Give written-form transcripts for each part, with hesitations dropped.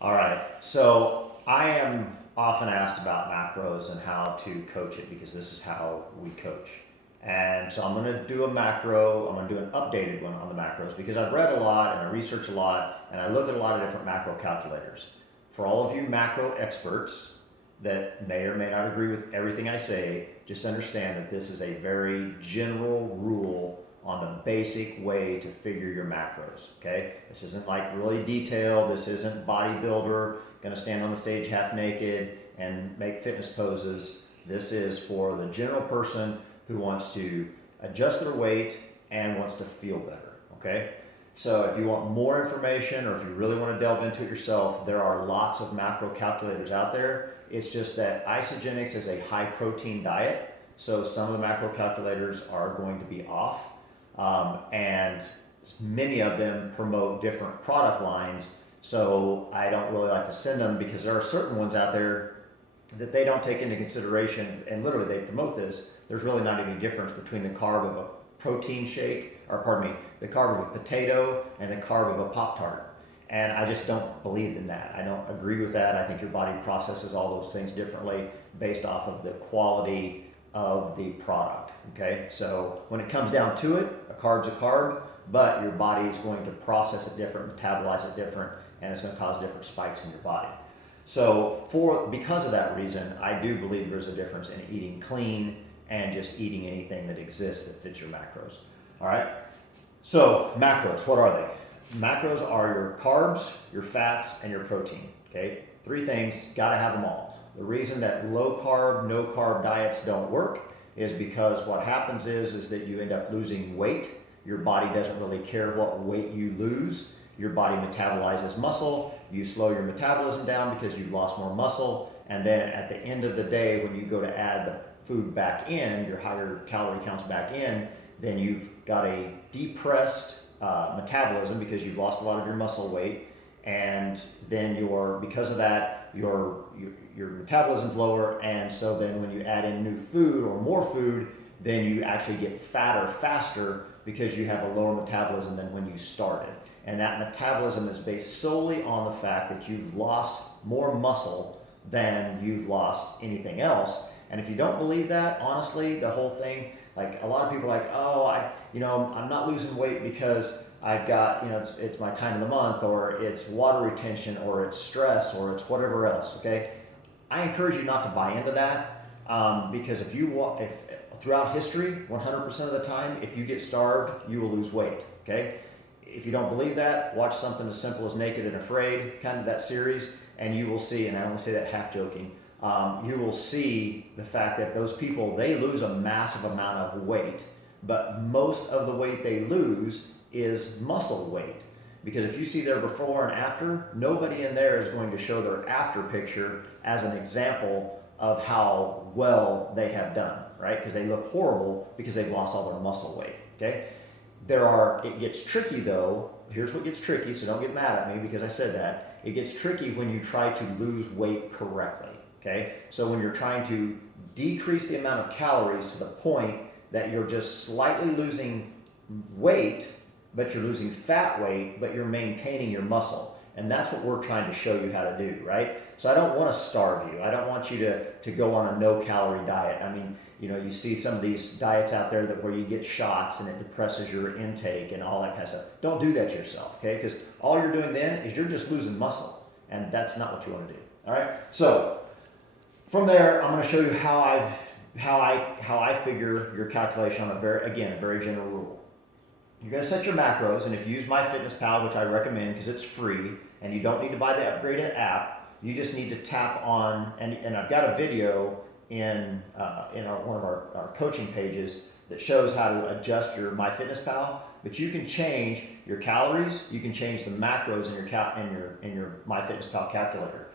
All right. So I am often asked about macros and how to coach it because this is how we coach. And so I'm going to do a macro, I'm going to do an updated one on the macros because I've read a lot and I research a lot and I look at a lot of different macro calculators. For all of you macro experts that may or may not agree with everything I say, just understand that this is a very general rule on the basic way to figure your macros, okay? This isn't like really detailed. This isn't bodybuilder gonna stand on the stage half naked and make fitness poses. This is for the general person who wants to adjust their weight and wants to feel better, okay? So if you want more information or if you really want to delve into it yourself, there are lots of macro calculators out there. It's just that isogenics is a high protein diet, so some of the macro calculators are going to be off. And many of them promote different product lines, so I don't really like to send them because there are certain ones out there that they don't take into consideration, and literally they promote this. There's really not any difference between the carb of a protein shake, or pardon me, the carb of a potato and the carb of a Pop-Tart. And I just don't believe in that. I don't agree with that. I think your body processes all those things differently based off of the quality of the product, okay? So when it comes down to it, a carb's a carb, but your body is going to process it different, metabolize it different, and it's going to cause different spikes in your body. So because of that reason, I do believe there's a difference in eating clean and just eating anything that exists that fits your macros. All right? So macros, what are they? Macros are your carbs, your fats, and your protein, okay? Three things, gotta have them all. The reason that low carb, no carb diets don't work is because what happens is that you end up losing weight. Your body doesn't really care what weight you lose. Your body metabolizes muscle. You slow your metabolism down because you've lost more muscle. And then at the end of the day, when you go to add the food back in, your higher calorie counts back in, then you've got a depressed metabolism because you've lost a lot of your muscle weight. And then because of that, your metabolism's lower, and so then when you add in new food or more food, then you actually get fatter faster because you have a lower metabolism than when you started. And that metabolism is based solely on the fact that you've lost more muscle than you've lost anything else. And if you don't believe that, honestly, the whole thing, like a lot of people are like, oh, I'm not losing weight because I've got, it's my time of the month, or it's water retention, or it's stress, or it's whatever else, okay? I encourage you not to buy into that because if throughout history, 100% of the time, if you get starved, you will lose weight, okay? If you don't believe that, watch something as simple as Naked and Afraid, kind of that series, and you will see, and I only say that half joking, you will see the fact that those people, they lose a massive amount of weight, but most of the weight they lose is muscle weight. Because if you see their before and after, nobody in there is going to show their after picture as an example of how well they have done, right? Because they look horrible because they've lost all their muscle weight, okay? It gets tricky though. Here's what gets tricky, so don't get mad at me because I said that. It gets tricky when you try to lose weight correctly, okay? So when you're trying to decrease the amount of calories to the point that you're just slightly losing weight, but you're losing fat weight, but you're maintaining your muscle. And that's what we're trying to show you how to do, right? So I don't want to starve you. I don't want you to go on a no-calorie diet. I mean, you see some of these diets out there where you get shots and it depresses your intake and all that kind of stuff. Don't do that to yourself, okay? Because all you're doing then is you're just losing muscle, and that's not what you want to do. All right. So from there, I'm going to show you how I figure your calculation on a very general rule. You're going to set your macros, and if you use MyFitnessPal, which I recommend because it's free, and you don't need to buy the upgraded app, you just need to tap on, and I've got a video in one of our coaching pages that shows how to adjust your MyFitnessPal, but you can change your calories, you can change the macros in your MyFitnessPal calculator.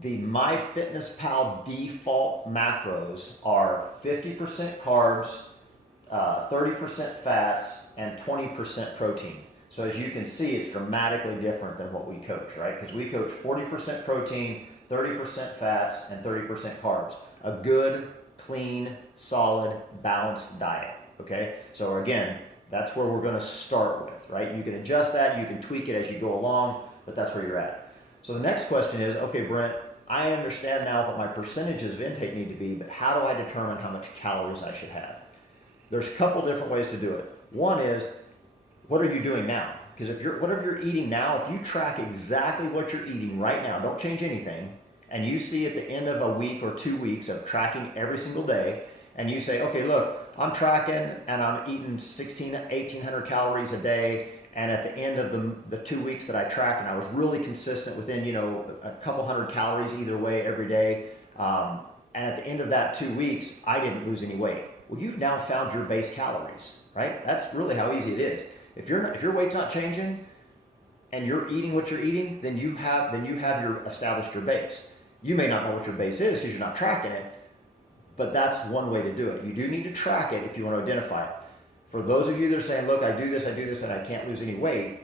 The MyFitnessPal default macros are 50% carbs, 30% fats, and 20% protein. So as you can see, it's dramatically different than what we coach, right? Because we coach 40% protein, 30% fats, and 30% carbs. A good, clean, solid, balanced diet, okay? So again, that's where we're gonna start with, right? You can adjust that, you can tweak it as you go along, but that's where you're at. So the next question is, okay, Brent, I understand now what my percentages of intake need to be, but how do I determine how much calories I should have? There's a couple different ways to do it. One is, what are you doing now? Because whatever you're eating now, if you track exactly what you're eating right now, don't change anything, and you see at the end of a week or 2 weeks of tracking every single day, and you say, okay, look, I'm tracking and I'm eating 1,800 calories a day, and at the end of the 2 weeks that I tracked, and I was really consistent within, a couple hundred calories either way every day, and at the end of that 2 weeks, I didn't lose any weight. Well, you've now found your base calories, right? That's really how easy it is. If your weight's not changing and you're eating what you're eating, then you have established your base. You may not know what your base is because you're not tracking it, but that's one way to do it. You do need to track it if you want to identify it. For those of you that are saying, look, I do this, and I can't lose any weight,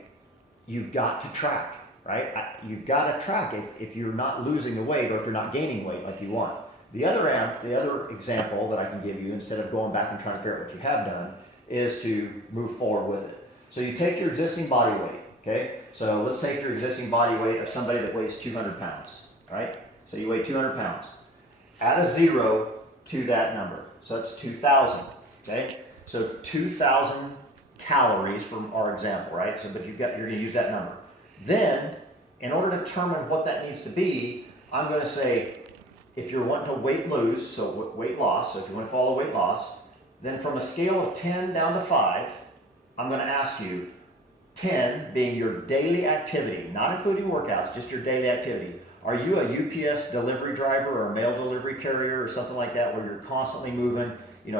you've got to track, right? You've got to track it if you're not losing the weight or if you're not gaining weight like you want. The other example that I can give you, instead of going back and trying to figure out what you have done, is to move forward with it. So you take your existing body weight, okay? So let's take your existing body weight of somebody that weighs 200 pounds, all right? So you weigh 200 pounds. Add a 0 to that number. So that's 2,000, okay? So 2,000 calories from our example, right? So, but you're going to use that number. Then, in order to determine what that needs to be, I'm going to say, if you're wanting to weight lose, so weight loss, so if you want to follow weight loss, then from a scale of 10 down to 5, I'm going to ask you, 10 being your daily activity, not including workouts, just your daily activity. Are you a UPS delivery driver or a mail delivery carrier or something like that where you're constantly moving,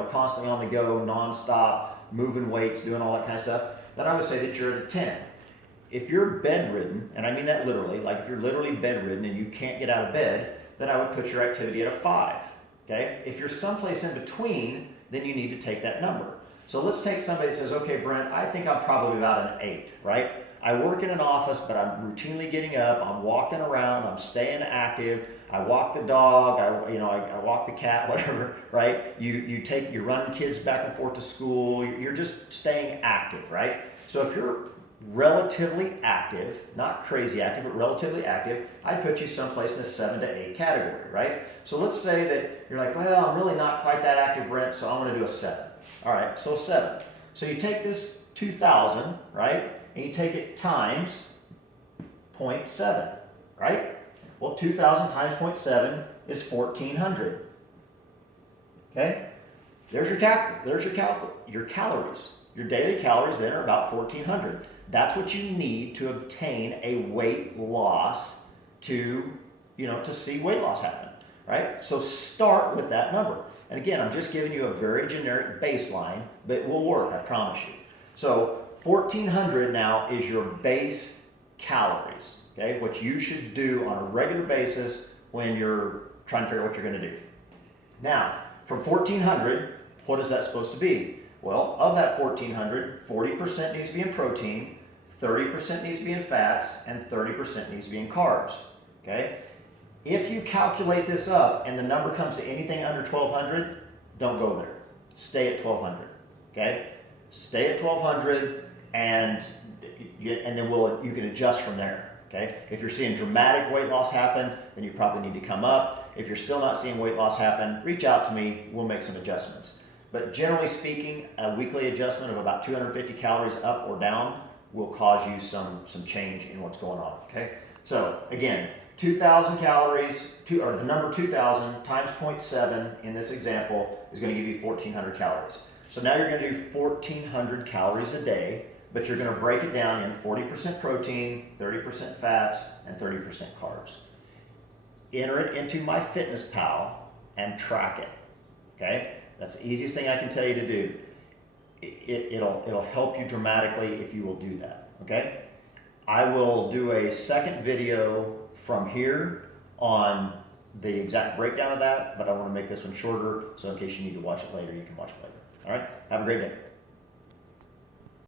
constantly on the go, nonstop, moving weights, doing all that kind of stuff? Then I would say that you're at a 10. If you're bedridden, and I mean that literally, like if you're literally bedridden and you can't get out of bed, then I would put your activity at a 5, okay? If you're someplace in between, then you need to take that number. So let's take somebody that says, okay, Brent, I think I'm probably about an 8, right? I work in an office, but I'm routinely getting up, I'm walking around, I'm staying active, I walk the dog, I walk the cat, whatever, right? You're running kids back and forth to school, you're just staying active, right? So if you're relatively active, not crazy active, but relatively active, I'd put you someplace in the 7 to 8 category, right? So let's say that you're like, well, I'm really not quite that active, Brent, so I'm gonna do a 7. All right, so 7. So you take this 2,000, right? And you take it times 0.7, right? Well, 2,000 times 0.7 is 1,400. Okay? There's your calories. Your daily calories then are about 1,400. That's what you need to obtain a weight loss to see weight loss happen, right? So start with that number. And again, I'm just giving you a very generic baseline, but it will work, I promise you. So 1,400 now is your base calories, okay? What you should do on a regular basis when you're trying to figure out what you're gonna do. Now, from 1,400, what is that supposed to be? Well, of that 1,400, 40% needs to be in protein, 30% needs to be in fats, and 30% needs to be in carbs, okay? If you calculate this up and the number comes to anything under 1,200, don't go there. Stay at 1,200, okay? Stay at 1,200 and then you can adjust from there, okay? If you're seeing dramatic weight loss happen, then you probably need to come up. If you're still not seeing weight loss happen, reach out to me, we'll make some adjustments. But generally speaking, a weekly adjustment of about 250 calories up or down will cause you some change in what's going on, okay? So again, 2,000 calories, the number 2,000 times 0.7 in this example is going to give you 1,400 calories. So now you're going to do 1,400 calories a day, but you're going to break it down in 40% protein, 30% fats, and 30% carbs. Enter it into MyFitnessPal and track it, okay? That's the easiest thing I can tell you to do. It'll help you dramatically if you will do that, okay? I will do a second video from here on the exact breakdown of that, but I want to make this one shorter, so in case you need to watch it later, you can watch it later. All right? Have a great day.